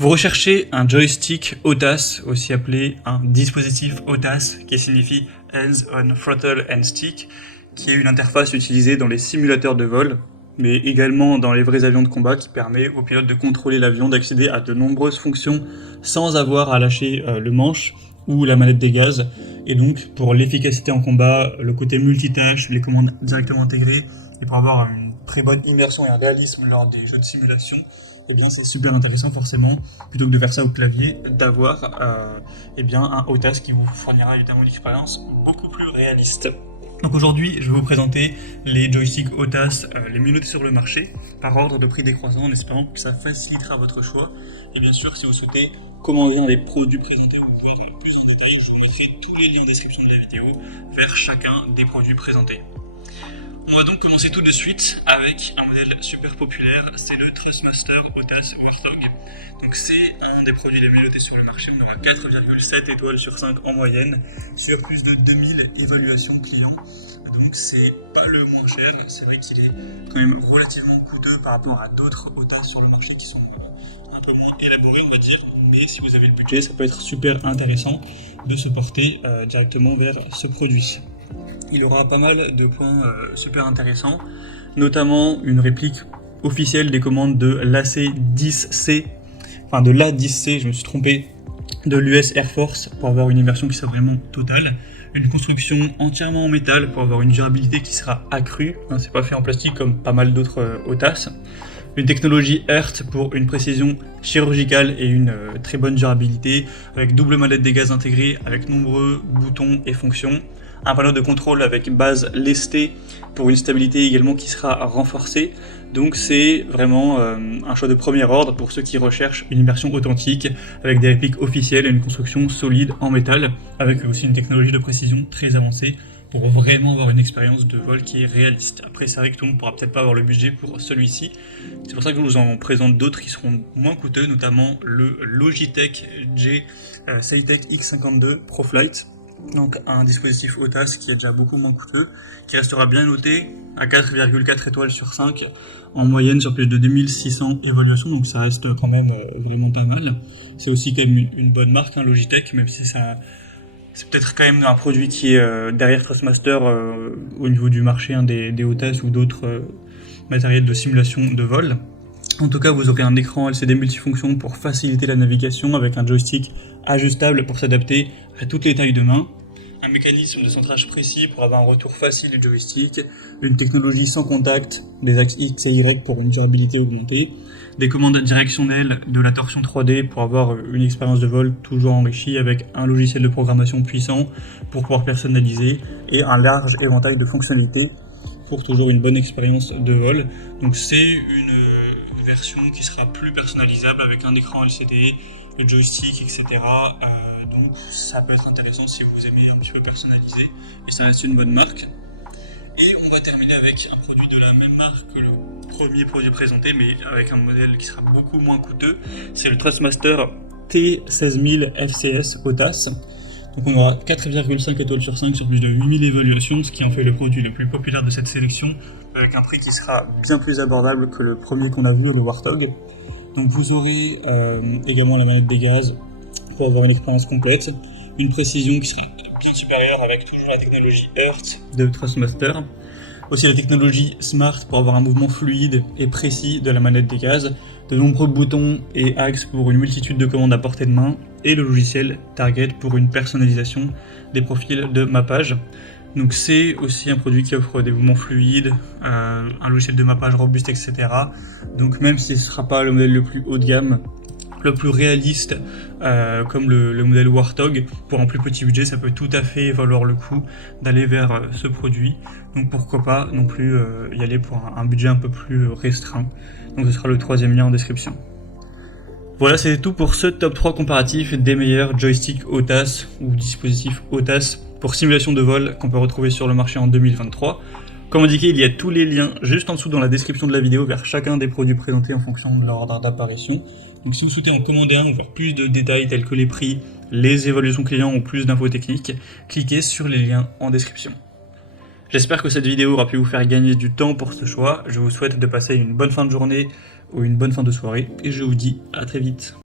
Vous recherchez un joystick HOTAS, aussi appelé un dispositif HOTAS, qui signifie Hands on Throttle and Stick, qui est une interface utilisée dans les simulateurs de vol, mais également dans les vrais avions de combat, qui permet aux pilotes de contrôler l'avion, d'accéder à de nombreuses fonctions sans avoir à lâcher le manche ou la manette des gaz. Et donc, pour l'efficacité en combat, le côté multitâche, les commandes directement intégrées, et pour avoir une très bonne immersion et un réalisme lors des jeux de simulation, eh bien c'est super intéressant forcément, plutôt que de faire ça au clavier, d'avoir eh bien un HOTAS qui vous fournira évidemment une expérience beaucoup plus réaliste. Donc aujourd'hui, je vais vous présenter les joysticks HOTAS les mieux notés sur le marché, par ordre de prix décroissant, en espérant que ça facilitera votre choix. Et bien sûr, si vous souhaitez commander un des produits présentés ou voir plus en détail, je vous mettrai tous les liens en description de la vidéo vers chacun des produits présentés. On va donc commencer tout de suite avec un modèle super populaire, c'est le Thrustmaster HOTAS Warthog. Donc c'est un des produits les mieux notés sur le marché, on aura 4,7 étoiles sur 5 en moyenne, sur plus de 2000 évaluations clients. Donc c'est pas le moins cher, c'est vrai qu'il est quand même relativement coûteux par rapport à d'autres HOTAS sur le marché qui sont un peu moins élaborés on va dire, mais si vous avez le budget, ça peut être super intéressant de se porter directement vers ce produit. Il aura pas mal de points super intéressants, notamment une réplique officielle des commandes de l'AC-10C, enfin de l'A-10C, je me suis trompé, de l'US Air Force pour avoir une immersion qui soit vraiment totale, une construction entièrement en métal pour avoir une durabilité qui sera accrue, hein, c'est pas fait en plastique comme pas mal d'autres HOTAS, une technologie HERT pour une précision chirurgicale et une très bonne durabilité, avec double manette des gaz intégrée, avec nombreux boutons et fonctions, un panneau de contrôle avec base lestée pour une stabilité également qui sera renforcée. Donc c'est vraiment un choix de premier ordre pour ceux qui recherchent une immersion authentique avec des répliques officielles et une construction solide en métal, avec aussi une technologie de précision très avancée pour vraiment avoir une expérience de vol qui est réaliste. Après c'est vrai que tout le monde ne pourra peut-être pas avoir le budget pour celui-ci, c'est pour ça que je vous en présente d'autres qui seront moins coûteux, notamment le Logitech G Saytech X52 ProFlight. Donc un dispositif HOTAS qui est déjà beaucoup moins coûteux, qui restera bien noté à 4,4 étoiles sur 5 en moyenne sur plus de 2600 évaluations, donc ça reste quand même vraiment pas mal. C'est aussi quand même une bonne marque, hein, Logitech, même si c'est peut-être quand même un produit qui est derrière Thrustmaster au niveau du marché hein, des HOTAS ou d'autres matériels de simulation de vol. En tout cas, vous aurez un écran LCD multifonction pour faciliter la navigation avec un joystick ajustable pour s'adapter à toutes les tailles de main, un mécanisme de centrage précis pour avoir un retour facile du joystick, une technologie sans contact, des axes X et Y pour une durabilité augmentée, des commandes directionnelles, de la torsion 3D pour avoir une expérience de vol toujours enrichie avec un logiciel de programmation puissant pour pouvoir personnaliser et un large éventail de fonctionnalités pour toujours une bonne expérience de vol. Donc c'est une version qui sera plus personnalisable avec un écran LCD, le joystick, etc. Donc ça peut être intéressant si vous aimez un petit peu personnaliser, et ça reste une bonne marque. Et on va terminer avec un produit de la même marque que le premier produit présenté, mais avec un modèle qui sera beaucoup moins coûteux, c'est le Thrustmaster T16000 FCS HOTAS. Donc on aura 4,5 étoiles sur 5 sur plus de 8000 évaluations, ce qui en fait le produit le plus populaire de cette sélection, avec un prix qui sera bien plus abordable que le premier qu'on a vu, le Warthog. Donc vous aurez également la manette des gaz pour avoir une expérience complète, une précision qui sera bien supérieure avec toujours la technologie HERT de Thrustmaster, aussi la technologie Smart pour avoir un mouvement fluide et précis de la manette des gaz, de nombreux boutons et axes pour une multitude de commandes à portée de main, et le logiciel Target pour une personnalisation des profils de mappage. Donc c'est aussi un produit qui offre des mouvements fluides, un logiciel de mappage robuste, etc. Donc même si ce ne sera pas le modèle le plus haut de gamme, le plus réaliste, comme le modèle Warthog, pour un plus petit budget, ça peut tout à fait valoir le coup d'aller vers ce produit. Donc pourquoi pas non plus y aller pour un budget un peu plus restreint. Donc ce sera le troisième lien en description. Voilà, c'est tout pour ce top 3 comparatif des meilleurs joysticks HOTAS ou dispositifs HOTAS pour simulation de vol qu'on peut retrouver sur le marché en 2023. Comme indiqué, il y a tous les liens juste en dessous dans la description de la vidéo vers chacun des produits présentés en fonction de leur ordre d'apparition. Donc si vous souhaitez en commander un ou voir plus de détails tels que les prix, les évaluations clients ou plus d'infos techniques, cliquez sur les liens en description. J'espère que cette vidéo aura pu vous faire gagner du temps pour ce choix. Je vous souhaite de passer une bonne fin de journée ou une bonne fin de soirée et je vous dis à très vite.